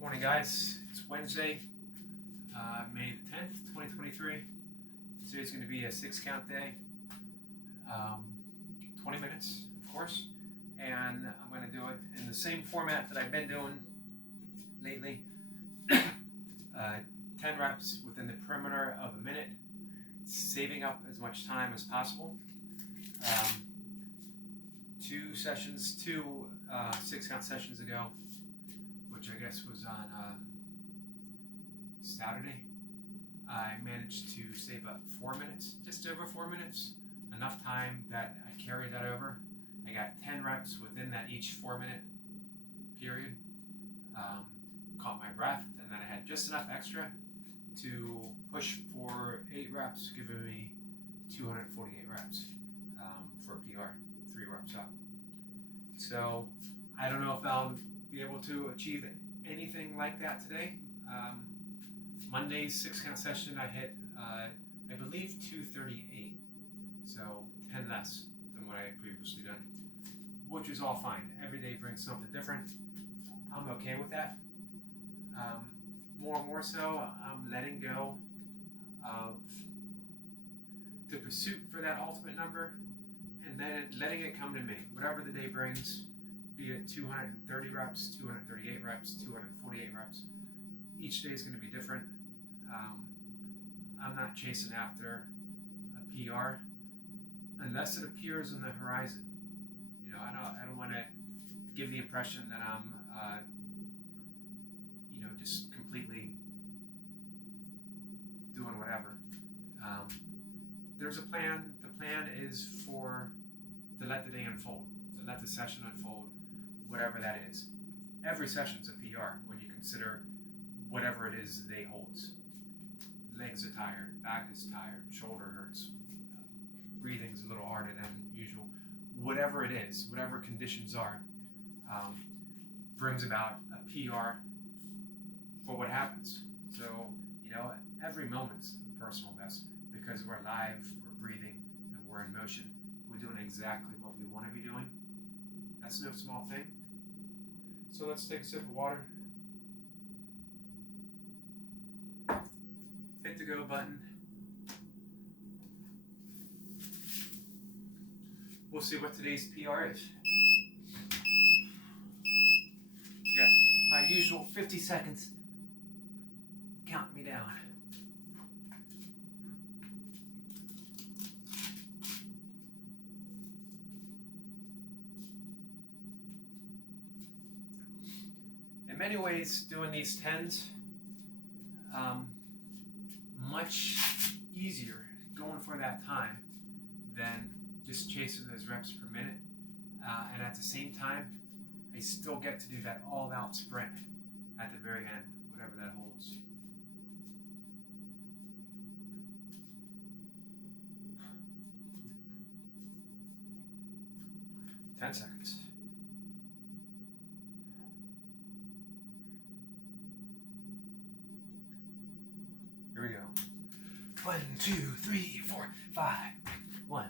Morning, guys. It's Wednesday, May the 10th, 2023. Today's going to be a 6-count day, 20 minutes, of course, and I'm going to do it in the same format that I've been doing lately. 10 reps within the perimeter of a minute, saving up as much time as possible. 2 6-count sessions ago, which I guess was on Saturday, I managed to save up 4 minutes, just over 4 minutes, enough time that I carried that over. I got 10 reps within that each 4-minute period, caught my breath, and then I had just enough extra to push for 8 reps, giving me 248 reps for a PR, 3 reps up. So I don't know if I'll be able to achieve anything like that today. Monday's 6-count session I hit, I believe 238, so 10 less than what I had previously done, which is all fine. Every day brings something different. I'm okay with that. More and more so, I'm letting go of the pursuit for that ultimate number and then letting it come to me. Whatever the day brings, be it 230 reps, 238 reps, 248 reps. Each day is going to be different. I'm not chasing after a PR unless it appears on the horizon. You know, I don't want to give the impression that I'm, just completely doing whatever. There's a plan. The plan is to let the day unfold, to let the session unfold, whatever that is. Every session's a PR when you consider whatever it is the day holds. Legs are tired, back is tired, shoulder hurts, breathing's a little harder than usual. Whatever it is, whatever conditions are, brings about a PR for what happens. So, every moment's a personal best because we're alive, we're breathing, and we're in motion. We're doing exactly what we want to be doing. That's no small thing. So let's take a sip of water. Hit the go button. We'll see what today's PR is. Got my usual 50 seconds. Count me down. In many ways, doing these 10s, much easier going for that time than just chasing those reps per minute. And at the same time, I still get to do that all-out sprint at the very end, whatever that holds. Ten seconds. Here we go. 1, 2, 3, 4, 5. 1.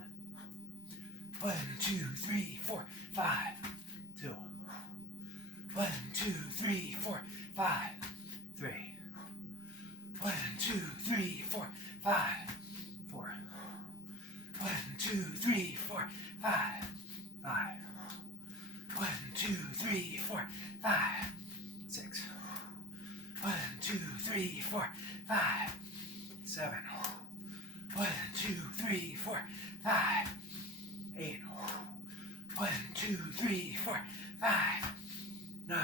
1, 2, 3, 4, 5. 2. 1, 2, 3, 4, 5. 3. 1, 2, 3, 4, 5. 4. 1, 2, 3, 4, 5. 5. 1, 2, 3, 4, 5. 6. 1, 2, 3, 4, 5. 7. 1, 2, 3, 4, 5. 8. 1, 2, 3, 4, 5. 9.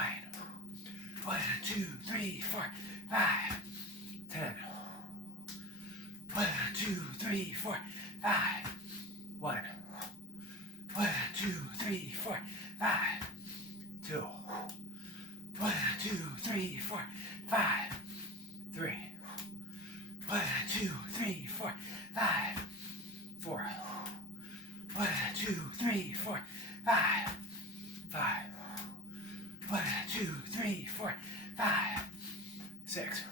1, 2, 3, 4, 5. 10. 1, 2, 3, 4, 5. 1. 1, 2, 3, 4, 5. 2. 1, 2, 3, 4, 5. 3. 1, 2, 3, 4, 5. 4. 1, 2, 3, 4, 5. 5. 1, 2, 3, 4, 5. 6.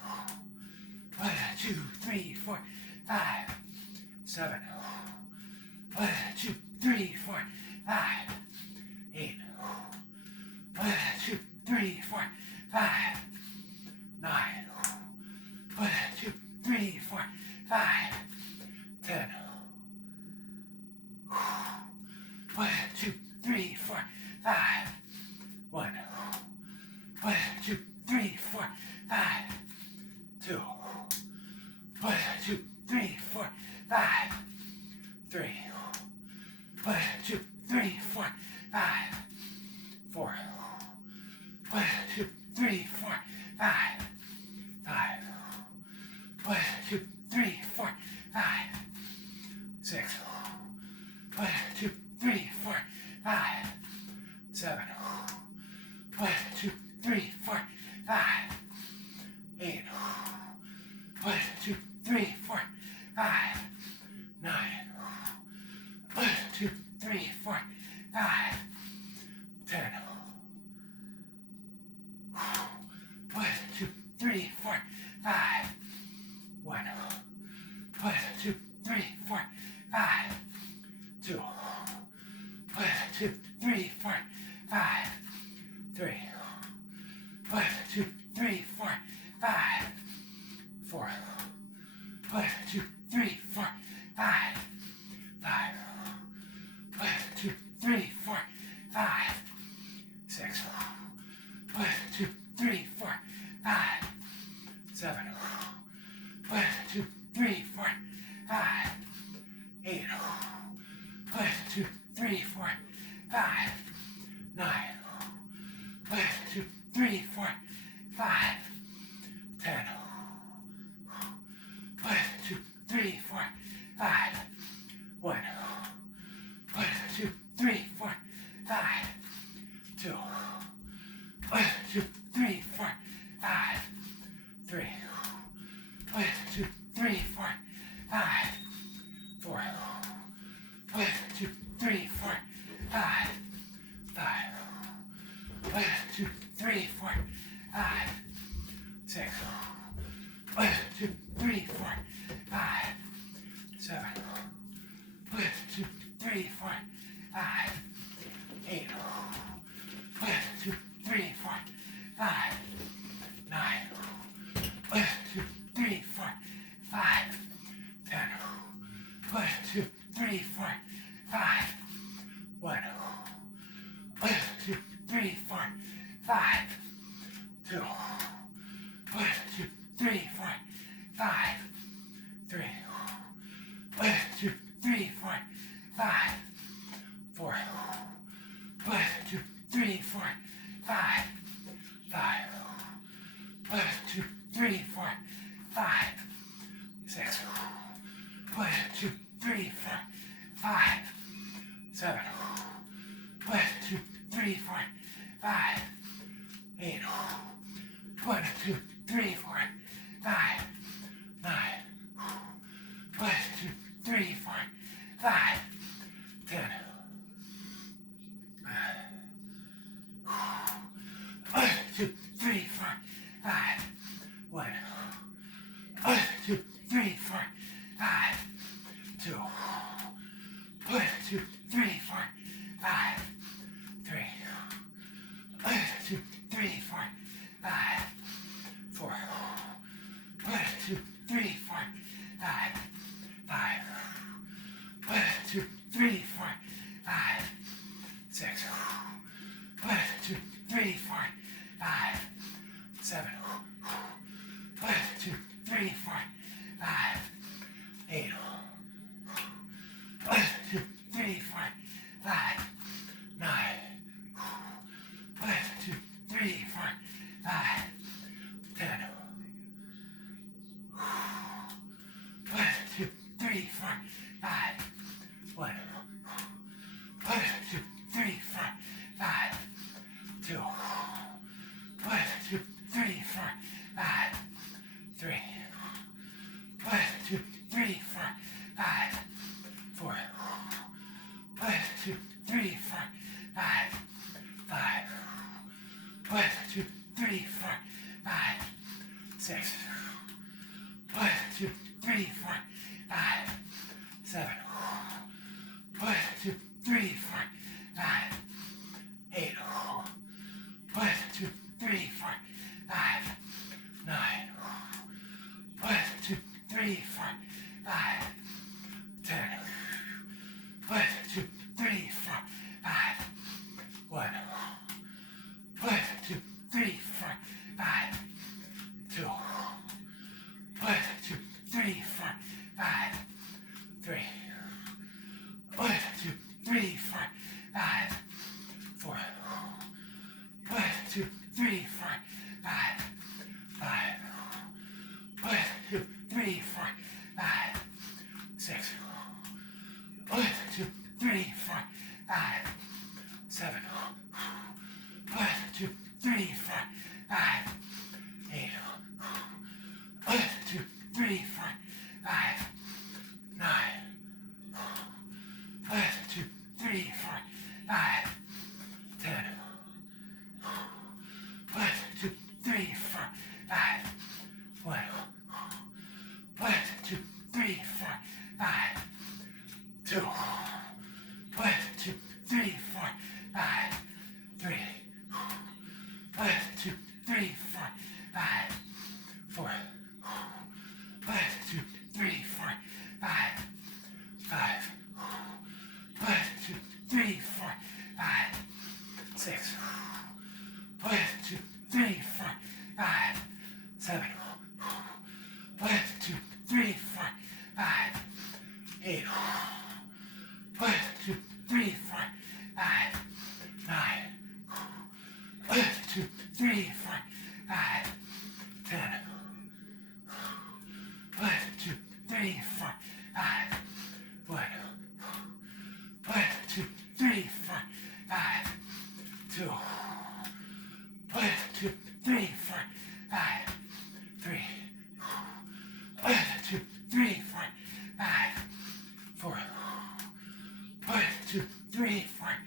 1, 2, 3, 4, 5. 7. 1, 2, 3, 4, 5. 8. 1, 2, 3, 4, 5. 9. 1, 2, 3, 4, 5. 10. 1, 2, 3, 4, 5. 1. 1, 2, 3, 4, 5. 2. 1, 2, 3, 4, 5. 3. 1, 2, 3, 4, 5. 4. 1, 2, 3, 4, 5. 5. 1, 2, 3, 4, 5. 6. 1, 2, 3, 4, 5. 7. 1, 2, 3, 4, 5. 8. 1, 2, 3, 4, 5. 9. 1, 2, 3, 4, 5. 10. 1, 2, 3, 4, 5. 1. 1, 2, 3, 4, 5. 2. 1, 2, 3, 4, 5. 3. 1, 2, 3, 4, 5. 4. 1, 2, 3, 4, 5. 5. 1, 2, 3, 4, 5. 6. 1, 2, 3, 4, 5. 7. 1, 2, 3, 4, 5. 8. 1, 2, 3, 4, 5. 9. 1, 2, 3, 4, 5. 10. 1, 2, 3, 4, 5. 1. 1, 2, 3, 4, 5. 2. 1, 2, 3, 4, 5. 3. 1, 2, 3, 4, 5. 4. 1, 2, 3, 4, 5. 5. 1, 2, 3, 4, 5. 6. 1, 2, 3, 4, 5. 7. 1, 2, 3, 4, 5. 8. 1, 2, 3, 4, 5. 9. 1, 2, 3, 4, 5. 10. 1, 2, 3, 4, 5. 1. 1, 2, 3, 4, 5. 2. 1, 2, 3, 4, 5. 3. 1, 2, 3, 4, 5. 4. 1, 2, 3, 4, 5. 5. 1, 2, 3, 4, 5. 6. 1, 2, 3, 4, 5. 7. 1, 2, 3, 4, 5. 8. 1, 2, 3, 4, 5. 9. 1, 2, 3, 4, 5. 10. 1, 2, 3, 4, 5. 1. 1, 2, 3, 4, 5. 2. 1, 2, 3, 4, 5. 3. 1, 2, 3, 4, 5. 4. 1, 2, 3, 4, 5. 5. 1, 2, 3, 4, 5. 6. 1, 2, 3, 4, 5. 7. 1, 2, 3, 4, 5. 8. 1, 2, 3, 4, 5. 9. 1, 2, 3, 4, 5. 10. 1, 2, 3, 4, 5. 1. 1, 2, 3, 4, 5. 2. 1, 2, 3, 4, 5. 3. 1, 2, 3, 4, 5. 4. 1, 2, 3, 4, 5. 5. 1, 2, 3, 4, 5. 6. 1, 2, 3, 4, 5. 7. 1, 2, 3, 4, 5. 8. 1, 2, 3, 4, 5. 9. 5, 2, 1, 2, 3, 4, 5, 3, 1, 2, 3, 4, 5, 4, 1, 2, 3, 4, 5, 5, 1, 2, 3, 4, 5, 6, 1, 2, 3, 4, 5, 7, 1, 2, 3, 4, 5, 8, 1, 2, 3, 4, 5, 9, 1, 2, 3, 4, 5, 10, 1, 2, 3, 4, 5, 1, 1, 2, 3, 4, 5, 2, 1, 2, 3, 4, 5, 3, 1, 2, 3, 4, 5, 4, 1, 2, 3, 4, 5, 5, 1, 2, 3, 4, 5, 6, 1, 2, 3, 4, 5, 7, 1, 2, 3, 4, 5, 8, 1, 2, 3, 4, 5, 9, 1, 2, 3, 4, 5, 10, 1, 2, 3, 4, 5, 1, 1, 2, 3, 4, 5, 2, 1, 2, 3, 4, 5, 3, 1, 2, 3, 4, 5, 4, 1, 2, 3, 4,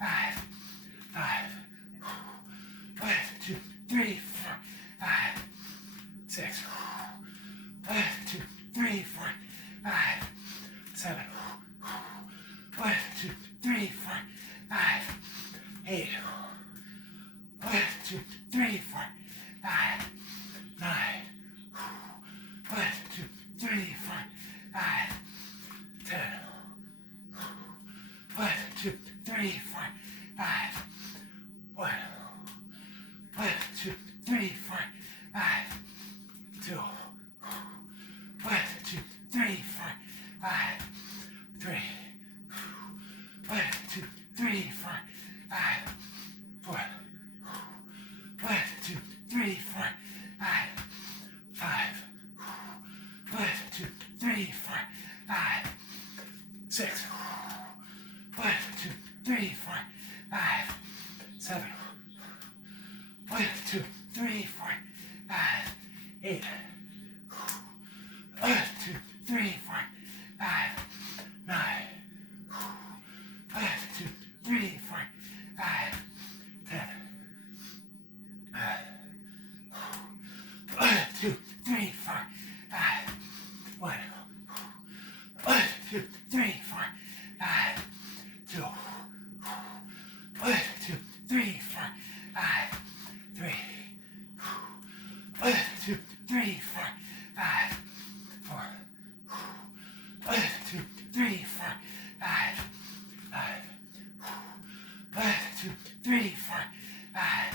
5, 5, 1, 2, 3, 4, 5, 6, 1, 2, 3, 4, 5, 7, 1, 2, 3, 4, 5, 8, 1, 2, 3, 4, 5, 9, 1, 2, 3, 4, 5, 10, 1, 2, 3, 4, 5, 1, 1, 2, 3, 4, 5, 2, 1, 2, 3, 4, 5, 3, 1, 2, 3, 4, 5, 4, 1, 2, 3, 4, 5, 5, 1, 2, 3, 4, 5, 6, 1, 2, 3, 4, 5, 7, 1, 2, 3, 4, 5, 8, 1, 2, 3, 4, 5, 9, 1, 2, 3, 4, 5, 10, 1, 2, 3, 4, 5, 1, 1, 2, 3, 4, 5, 2, 1, 2, 3, 4, 5, 3, 1, 2, 3, 4, 5, 4, 1, 2, 3, 4, 5, 5, 1, 2, 3, 4, 5,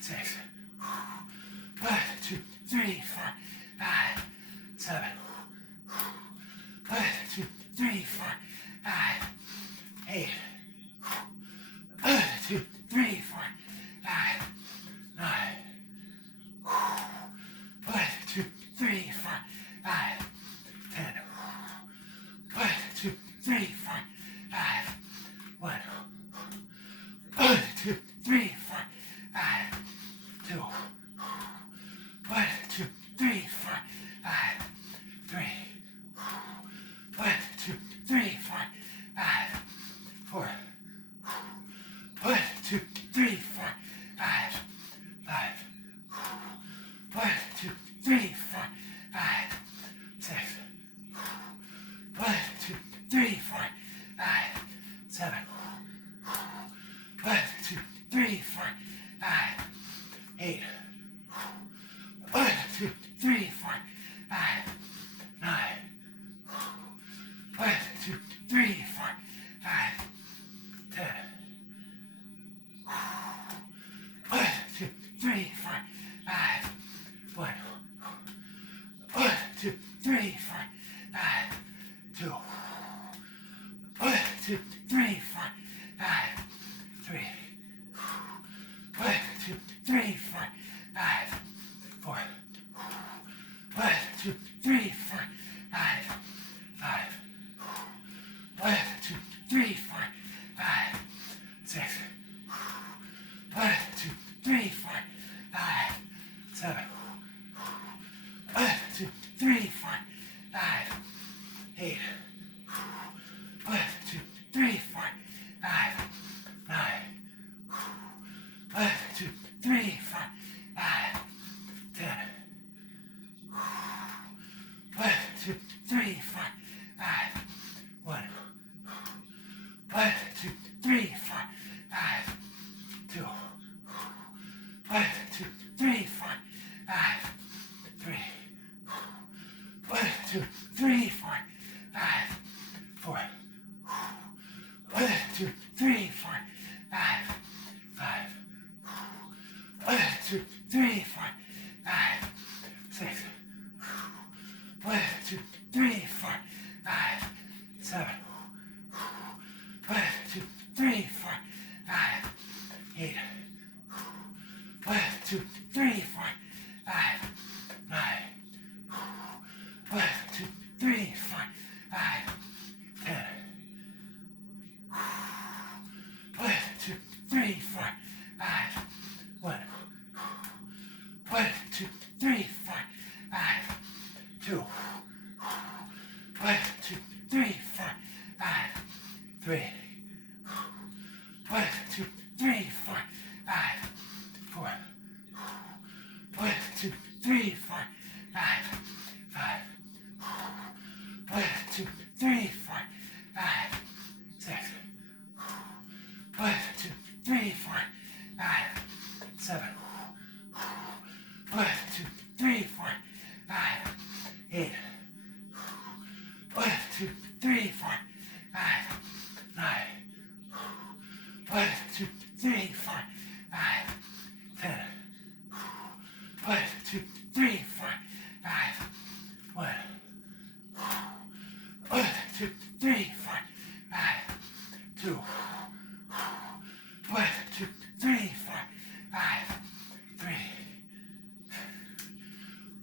6, 1, 2, 3, 4, 5, 7, 1, 2, 3, 4, 5, 8, 1, 2, 3, 4, 5, 9, 1, 2, 3, 4, 5, 10, 1, 2, 3, 4, 5, 1, 1, 2, 3, 4, 5, 2, 1, 2, 3, 4, 5, 3, 1, 2, 3, 4, 5, 4, 1, 2, 3, 4, 5, 5, 1, 2, 3, 4, 5, 6, 1, 2, 3, 4, 5, 7, 1, 2, 3, 4, 5, 8, 1, 2, 3, 4, 5, 9, 1, 2, 3, 4, 5, 10, 1, 2, 3, 4, 5. 1, 2, 3, 4, 5. 2, 1, 2, 3, 4, 5. 3, 1, 2, 3, 4, 5. 4, 1, 2, 3, 4, 5. 5, 1, 2, 3, 4, 5. 6, 1, 2, 3, 4, 5. 7, 1, 2, 3, 4, 5. 8, 1, 2, 3, 4, 5. 9, 1, 2, 3, 4, 5. 10, 1, 2, 3, 4, 5. 1, 1, 2, 3, 4, 5. 2, 1, 2, 3, 4, 5. 3, 1, 2, 3, 4, 5. 4, 1, 2, 3, 4, 5. 5, 1, 2, 3, 4, 5. 6, 1, 2, 3, 4, 5. 7, 1, 2, 3, 4, 5. 8, 1, 2, 3, 4, 5. 9, 1, 2, 3, 4, 5. 10, 1, 2, 3, 4, 5. 1, 1, 2, 3, 4, 5. 2, 1, 2, 3, 4, 5. 3, 1, 2, 3, 4, 5. 4, 1, 2, 3, 4, 5. 5, 1, 2, 3, 4, 5. 6, 1, 2, 3, 4, 5. 7, 1, 2, 3, 4, 5. 8, 1, 2, 3, 4, 5. 9, 1, 2, 3, 4, 5. 10, 1, 2, 3, 4, 5. 1, 1, 2, 3, 4, 5. 2, 1, 2, 3, 4, 5. 3,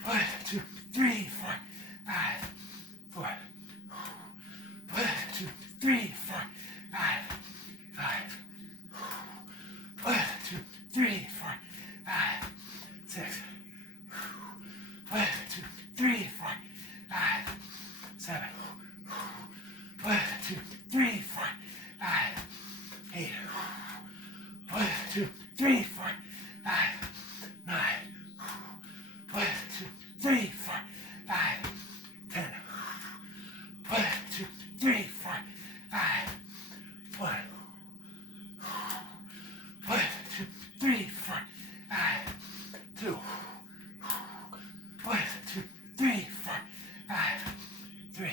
1, 2, 3, 4, 5. 4, 1, 2, 3, 4, 5. 5, 1, 2, 3, 4, 5. 6, 1, 2, 3, 4, 5. 7, 1, 2, 3, 4, 5. 8, 1, 2, 3, 4, 5. 9, 1, 2, 3, 4, 5. 10, 1, 2, 3, 4, 5. 1, 1, 2, 3, 4, 5. 2, 1, 2, 3, 4, 5. 3,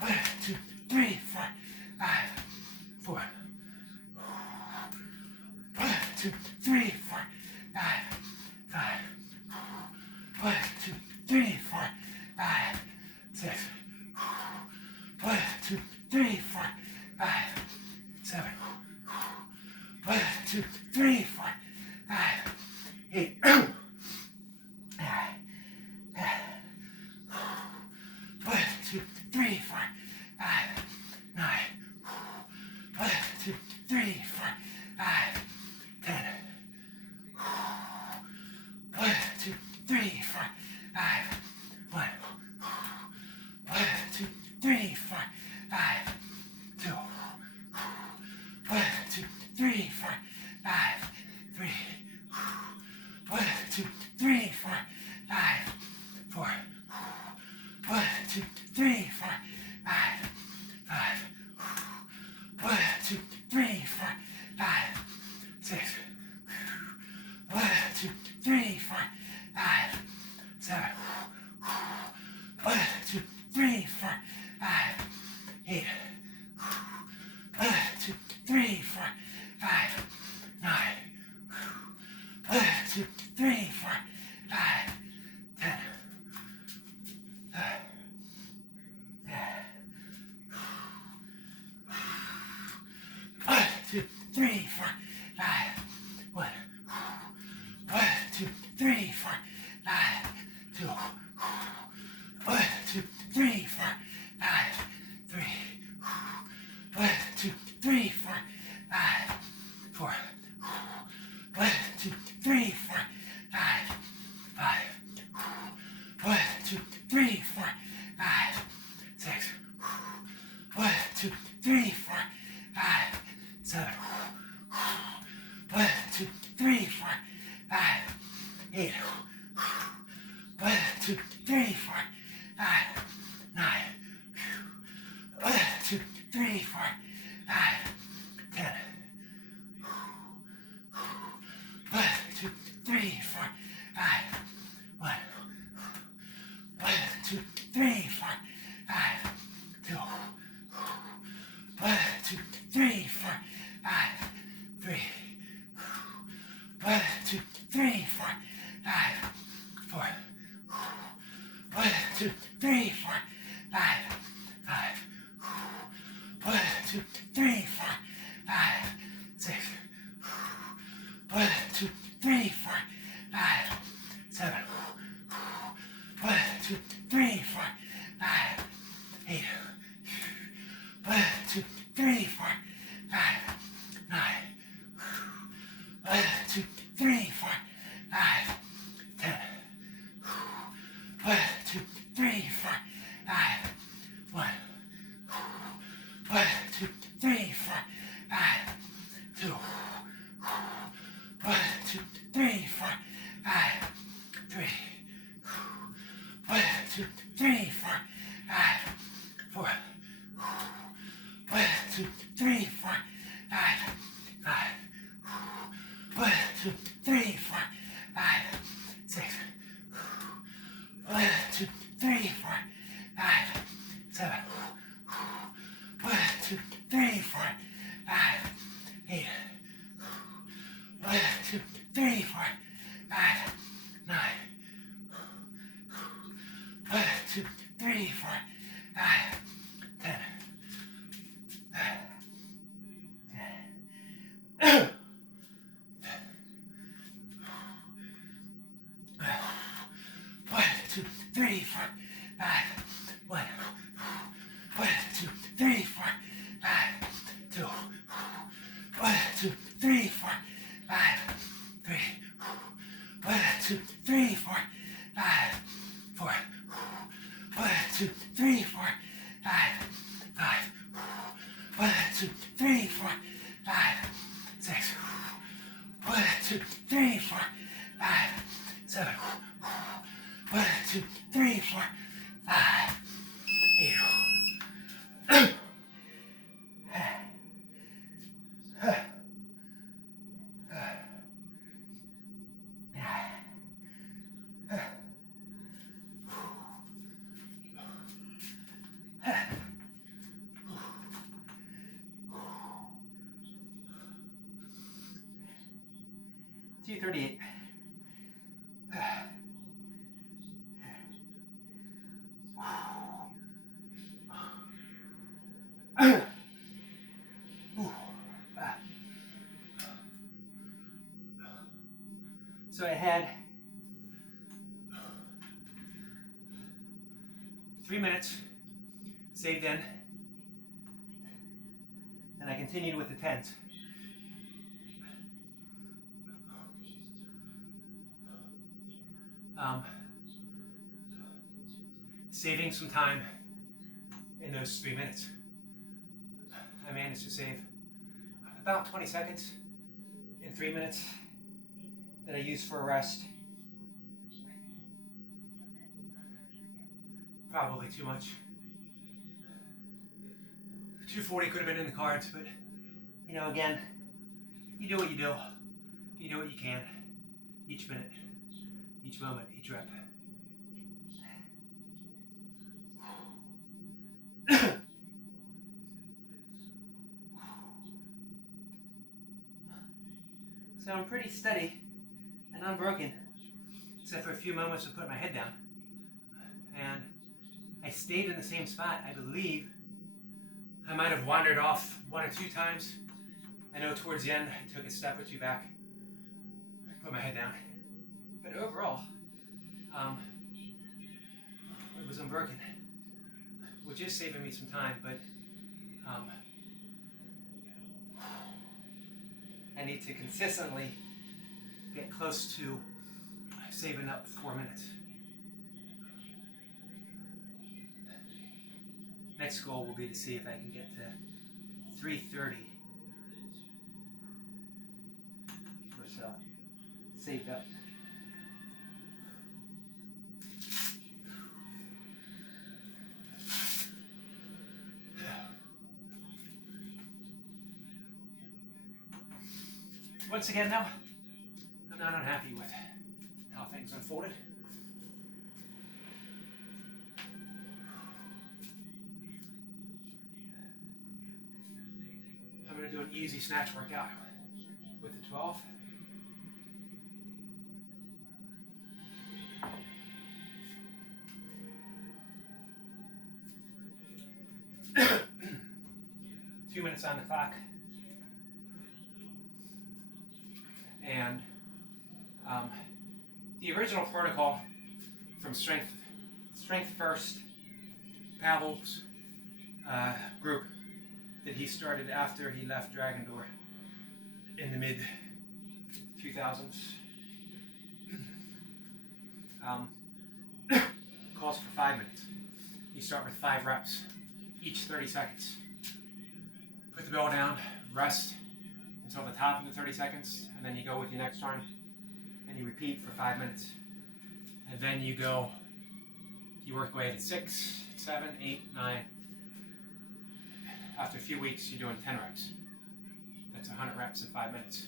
1, 2, 3, 4, 5. 4, 1, 2, 3, 4, 5. 5, 1, 2, 3, 4, 5. 6, 1, 2, 3, 4, 5. 7, 1, 2, 3, 4, 5. 8, 1, 2, 3, 4, 5. 9, 1, 2, 3, 4, 5. 10, 1, 2, 3, 4, 5. 1, 1, 2, 3, 4, 5. 2, 1, 2, 3, 4, 5. 3, 1, 2, 3, 4, 5. 4, 1, 2, 3, 4, 5. 5, 1, 2, 3, 4, 5. 6, 1, 2, 3, 4, 5. 7, 1, 2, 3, 4, 5. 8, 1, 2, 3, 4, 5. 9, 1, 2, 3, 4, 5, 10. 1, 2, 3, 4, 5. 1, 2, 3, 4, 5. 2, 1, 2, 3, 4, 5. 3, 1, 2, 3, 4, 5. 4, 1, 2, 3, 4, 5. 5, 1, 2, 3, 4, 5. 6, 1, 2, 3, 4, 5. 7, 1, 2, 3, 4, 5. 8, 1, 2, 3, 4, 5. 9, 1, 2, 3, 4, 5. 10, 1, 2, 3, 4, 5. 1, 2, 3, 4, 5. 2, 1, 2, 3, 4, 5. 3, 1, 2, 3, 4, 5. 4, 1, 2, 3, 4, 5. 5, 1, 2, 3, 4, 5. 6, 1, 2, 3, 4, 5. 7, 1, 2, 3, 4, 5. 8, 1, 2, 3, 4, 5. 9, 1, 2, 3, 4, 5. 10, 1, 2, 3, 4, 5. 1, 1, 2, 3, 4, 5. 2, 1, 2, 3, 4, 5. 3, 1, 2, 3, 4, 5. 4, 1, 2, 3, 4, 5. 5, 1, 2, 3, 4, 5. 6, 1, 2, 3, 4, 5. 7, 1, 2, 3, 4, 5. 8, 1, 2, 3, 4, 5. 9, 1, 2, 3, 4, 5. 10. 1, 2, 3, 4, 5. 1, 1, 2, 3, 4, 5. 2, 1, 2, 3, 4, 5. 3, 1, 2, 3, 4, 5. 4, 1, 2, 3, 4, 5. 5, 1, 2, 3, 4, 5. 6, 1, 2, 3, 4, 5. 7, 1, 2, 3, 4, 5. 8. 238. So I had 3 minutes saved in, and I continued with the 10s. Saving some time in those 3 minutes. I managed to save about 20 seconds in 3 minutes that I used for a rest. Probably too much. 240 could have been in the cards, but you know, again, you do what you do. You do what you can. Each minute, each moment, each rep. So I'm pretty steady and unbroken, except for a few moments of putting my head down. And I stayed in the same spot. I believe I might have wandered off 1 or 2 times. I know towards the end I took a step or 2 back, put my head down. But overall, it was unbroken, which is saving me some time, but I need to consistently get close to saving up 4 minutes. Next goal will be to see if I can get to 3:30 or so, saved up. Once again now, I'm not unhappy with how things unfolded. I'm going to do an easy snatch workout with the 12. Two minutes on the clock. And the original protocol from Strength First, Pavel's group that he started after he left Dragon Door in the mid 2000s calls for 5 minutes. You start with 5 reps, each 30 seconds. Put the bell down, rest until the top of the 30 seconds, and then you go with your next arm, and you repeat for 5 minutes. And then you work your way to 6, 7, 8, 9. After a few weeks, you're doing 10 reps. That's 100 reps in 5 minutes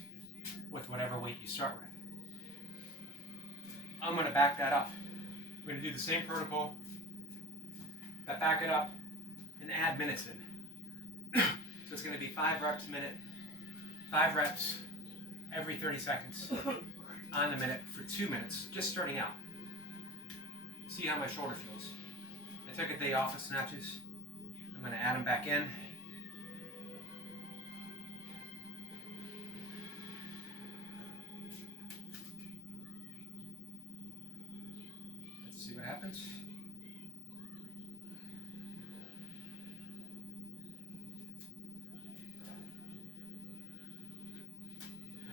with whatever weight you start with. I'm going to back that up. We're going to do the same protocol, but back it up and add minutes in. So it's going to be 5 reps a minute, 5 reps every 30 seconds on the minute for 2 minutes, just starting out. See how my shoulder feels. I took a day off of snatches. I'm going to add them back in. Let's see what happens.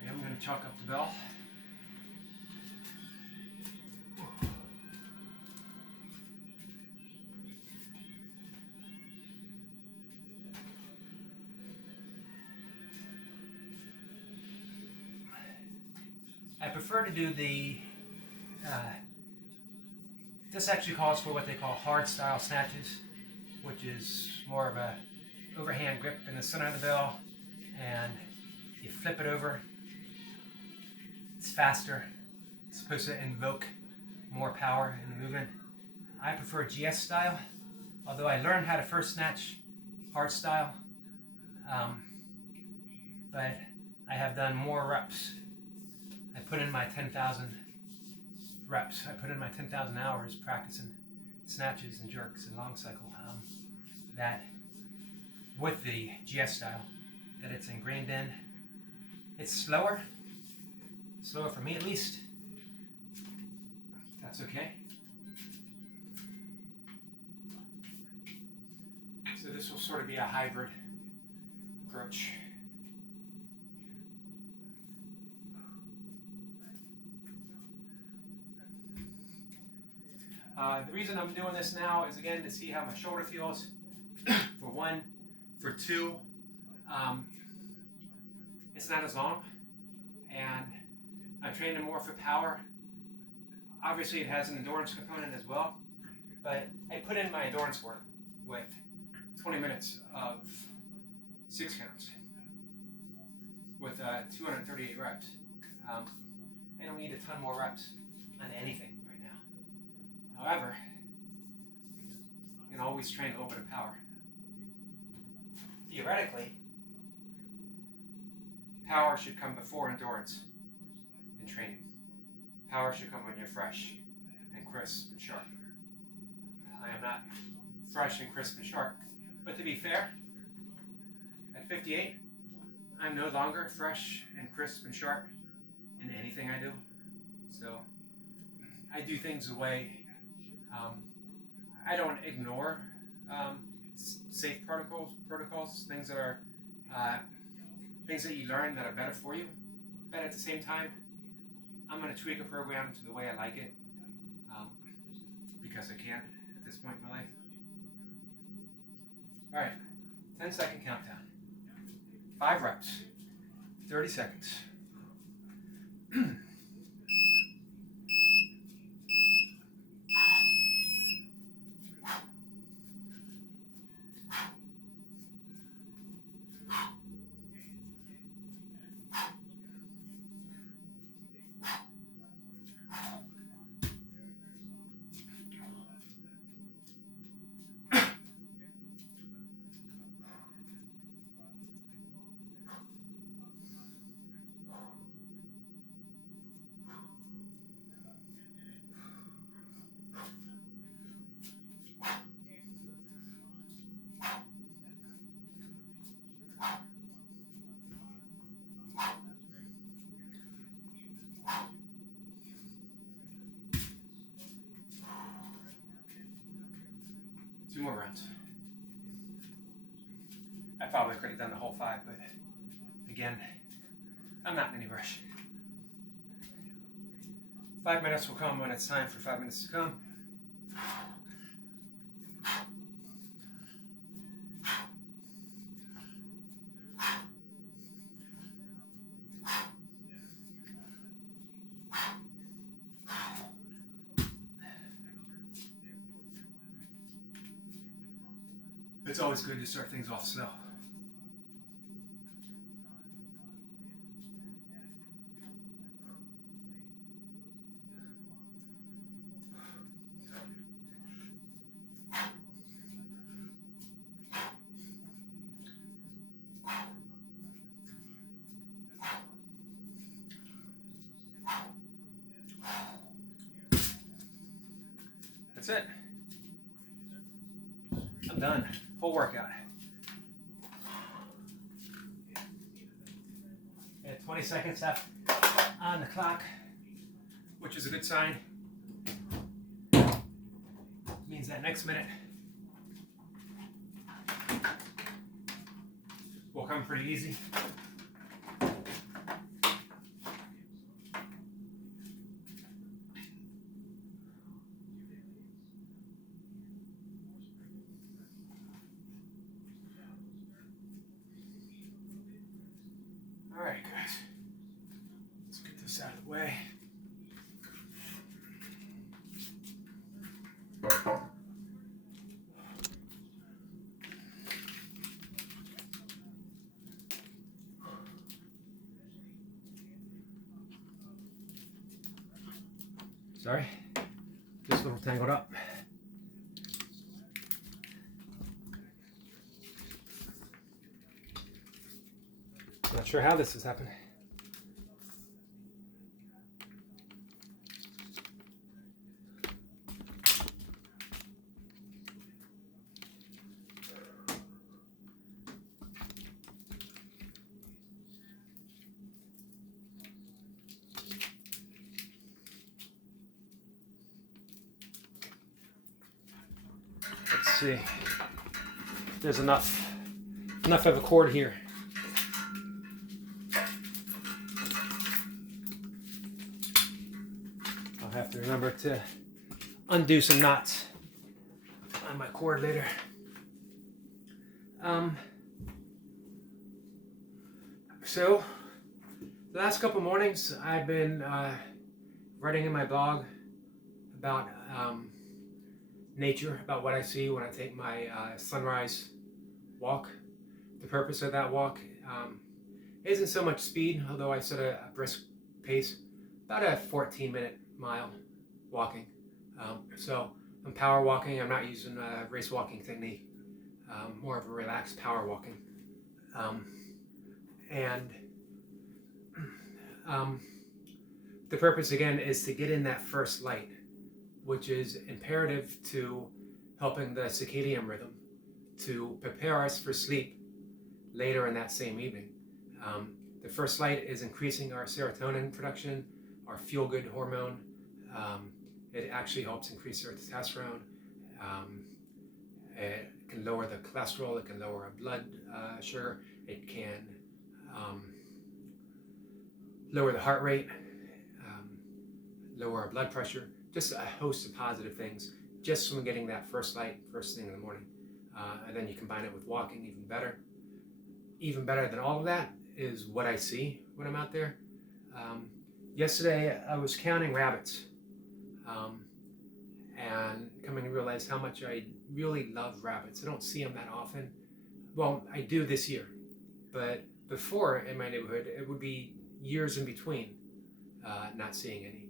I'm going to chalk up the bell. I prefer to do this actually calls for what they call hard style snatches, which is more of a overhand grip in the center of the bell, and you flip it over. It's faster. It's supposed to invoke more power in the movement. I prefer GS style, although I learned how to first snatch hard style, but I have done more reps. I put in my 10,000 reps. I put in my 10,000 hours practicing snatches and jerks and long cycle. That with the GS style, that it's ingrained in. It's slower for me at least. That's okay. So this will sort of be a hybrid approach. The reason I'm doing this now is again to see how my shoulder feels. For 1, for 2, it's not as long, and I'm training more for power. Obviously it has an endurance component as well, but I put in my endurance work with 20 minutes of 6 counts with 238 reps. I don't need a ton more reps on anything right now. However, you can always train a little bit of power. Theoretically, power should come before endurance in training. Power should come when you're fresh and crisp and sharp. I am not fresh and crisp and sharp. But to be fair, at 58, I'm no longer fresh and crisp and sharp in anything I do. So I do things the way I don't ignore safe protocols, things that are things that you learn that are better for you. But at the same time, I'm going to tweak a program to the way I like it because I can at this point in my life. All right, 10-second countdown. 5 reps, 30 seconds. Two more rounds. I probably could have done the whole 5, but again, I'm not in any rush. 5 minutes will come when it's time for 5 minutes to come. It's always good to start things off slow. That's it. I'm done. Full workout. Yeah, 20 seconds left on the clock, which is a good sign. Means that next minute will come pretty easy. All right, guys, let's get this out of the way. Sorry, just a little tangled up. Not sure how this has happened. Let's see. There's enough of a cord here. I'll have to remember to undo some knots on my cord later. So the last couple mornings I've been writing in my blog about nature, about what I see when I take my sunrise walk. The purpose of that walk isn't so much speed, although I set a brisk pace, about a 14-minute mile walking. So I'm power walking. I'm not using a race walking technique, more of a relaxed power walking. The purpose again is to get in that first light, which is imperative to helping the circadian rhythm to prepare us for sleep later in that same evening. The first light is increasing our serotonin production, our feel-good hormone. It actually helps increase our testosterone. It can lower the cholesterol. It can lower our blood sugar. It can lower the heart rate, lower our blood pressure. Just a host of positive things just from getting that first light first thing in the morning. And then you combine it with walking, even better. Even better than all of that is what I see when I'm out there. Yesterday I was counting rabbits and coming to realize how much I really love rabbits. I don't see them that often. Well, I do this year, but before in my neighborhood it would be years in between not seeing any.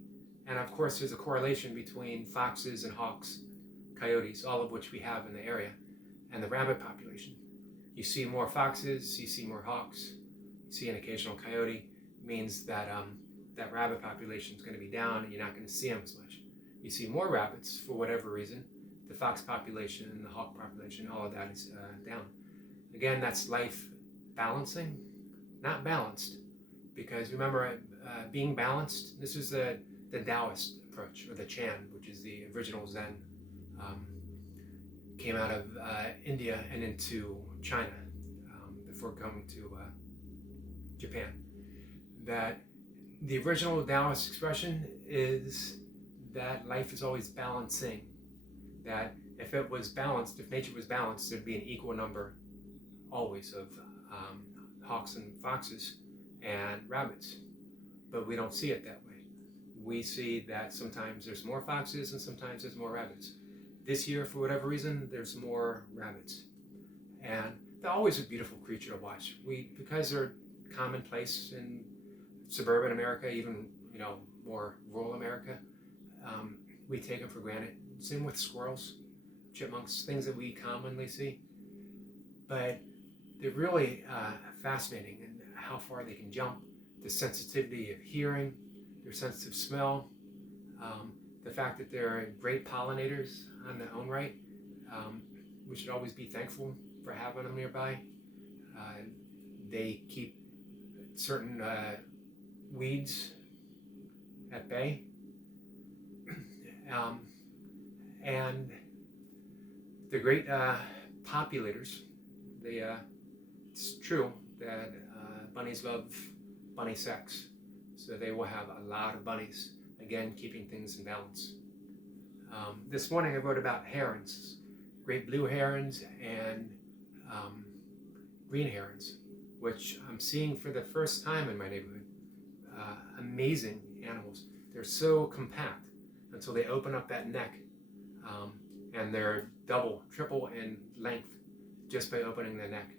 And of course there's a correlation between foxes and hawks, coyotes, all of which we have in the area, and the rabbit population. You see more foxes, you see more hawks, you see an occasional coyote. Means that that rabbit population is going to be down and you're not going to see them as much. You see more rabbits for whatever reason. The fox population and the hawk population, all of that is down. Again, that's life balancing, not balanced. Because remember, being balanced, this is the Taoist approach, or the Chan, which is the original Zen. Came out of India and into China before coming to Japan. That the original Taoist expression is that life is always balancing. That if it was balanced, if nature was balanced, there'd be an equal number always of hawks and foxes and rabbits. But we don't see it that way. We see that sometimes there's more foxes and sometimes there's more rabbits. This year, for whatever reason, there's more rabbits. And they're always a beautiful creature to watch. Because they're commonplace in suburban America, even more rural America, we take them for granted. Same with squirrels, chipmunks, things that we commonly see. But they're really fascinating in how far they can jump, the sensitivity of hearing, their sense of smell, the fact that they're great pollinators on their own right. We should always be thankful for having them nearby. They keep certain weeds at bay. And they're great populators. It's true that bunnies love bunny sex, so they will have a lot of bunnies, again keeping things in balance. This morning I wrote about herons, great blue herons and green herons, which I'm seeing for the first time in my neighborhood. Amazing animals. They're so compact until they open up that neck, and they're double, triple in length just by opening the neck.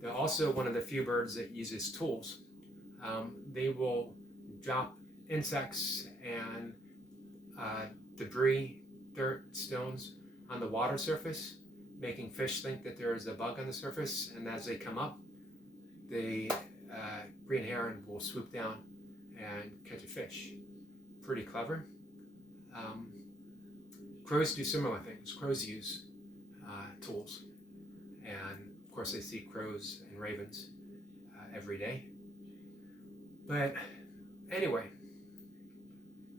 They're also one of the few birds that uses tools. They will drop insects and debris, dirt, stones on the water surface, making fish think that there is a bug on the surface, and as they come up, the green heron will swoop down and catch a fish. Pretty clever. Crows do similar things. Crows use tools, and of course I see crows and ravens every day. But anyway,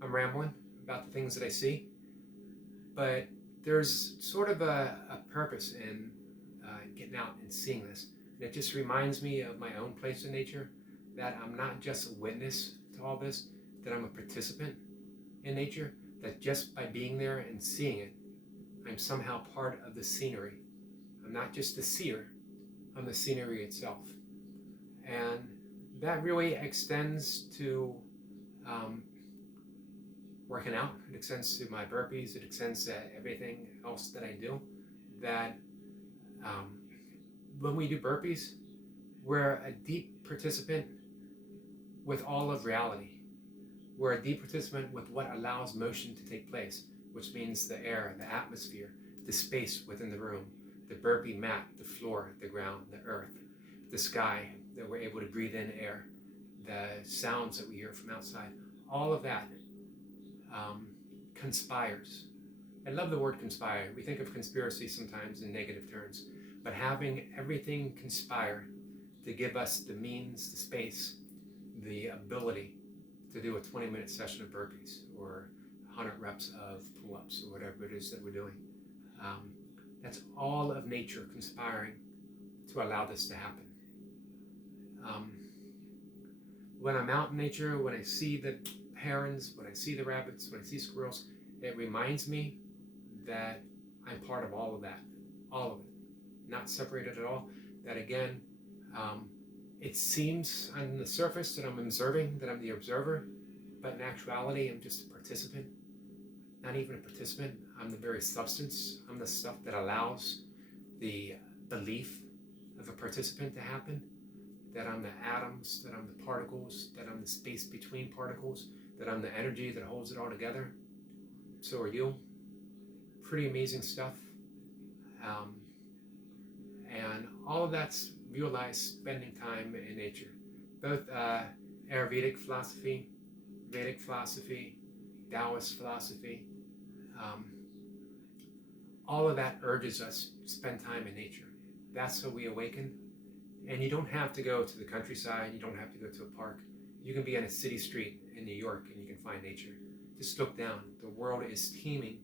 I'm rambling about the things that I see, but there's sort of a purpose in getting out and seeing this. And it just reminds me of my own place in nature, that I'm not just a witness to all this, that I'm a participant in nature, that just by being there and seeing it, I'm somehow part of the scenery. I'm not just the seer, I'm the scenery itself. And that really extends to working out. It extends to my burpees. It extends to everything else that I do. That when we do burpees, we're a deep participant with all of reality. We're a deep participant with what allows motion to take place, which means the air, the atmosphere, the space within the room, the burpee mat, the floor, the ground, the earth, the sky, that we're able to breathe in air, the sounds that we hear from outside. all of that conspires. I love the word conspire. We think of conspiracy sometimes in negative terms, but having everything conspire to give us the means, the space, the ability to do a 20-minute session of burpees or 100 reps of pull-ups or whatever it is that we're doing. That's all of nature conspiring to allow this to happen. When I'm out in nature, when I see the herons, when I see the rabbits, when I see squirrels, it reminds me that I'm part of all of that, all of it, not separated at all. That again, it seems on the surface that I'm observing, that I'm the observer, but in actuality, I'm just a participant. Not even a participant, I'm the very substance. I'm the stuff that allows the belief of a participant to happen, that I'm the atoms, that I'm the particles, that I'm the space between particles, that I'm the energy that holds it all together. So are you. Pretty amazing stuff. And all of that's realized spending time in nature. Both Ayurvedic philosophy, Vedic philosophy, Taoist philosophy, all of that urges us to spend time in nature. That's how we awaken. And you don't have to go to the countryside, you don't have to go to a park. You can be on a city street in New York and you can find nature. Just look down. The world is teeming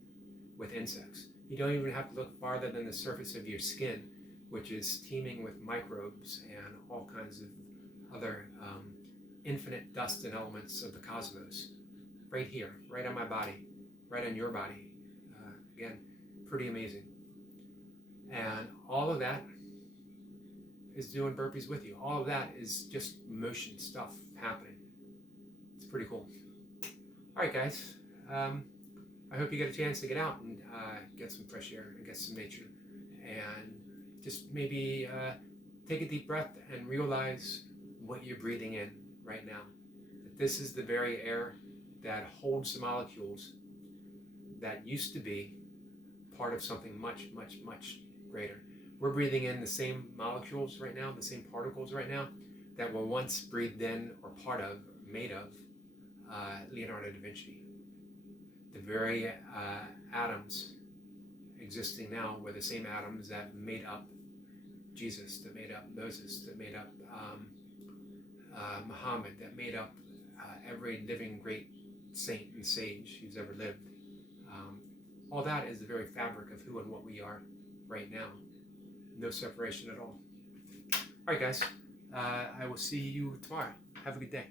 with insects. You don't even have to look farther than the surface of your skin, which is teeming with microbes and all kinds of other infinite dust and elements of the cosmos. Right here, right on my body, right on your body. Again, pretty amazing. And all of that is doing burpees with you. All of that is just motion stuff happening. It's pretty cool. All right, guys. I hope you get a chance to get out and get some fresh air and get some nature. And just maybe take a deep breath and realize what you're breathing in right now. That this is the very air that holds the molecules that used to be part of something much, much, much greater. We're breathing in the same molecules right now, the same particles right now, that were once breathed in or part of, or made of Leonardo da Vinci. The very atoms existing now were the same atoms that made up Jesus, that made up Moses, that made up Muhammad, that made up every living great saint and sage who's ever lived. All that is the very fabric of who and what we are right now. No separation at all. All right, guys. I will see you tomorrow. Have a good day.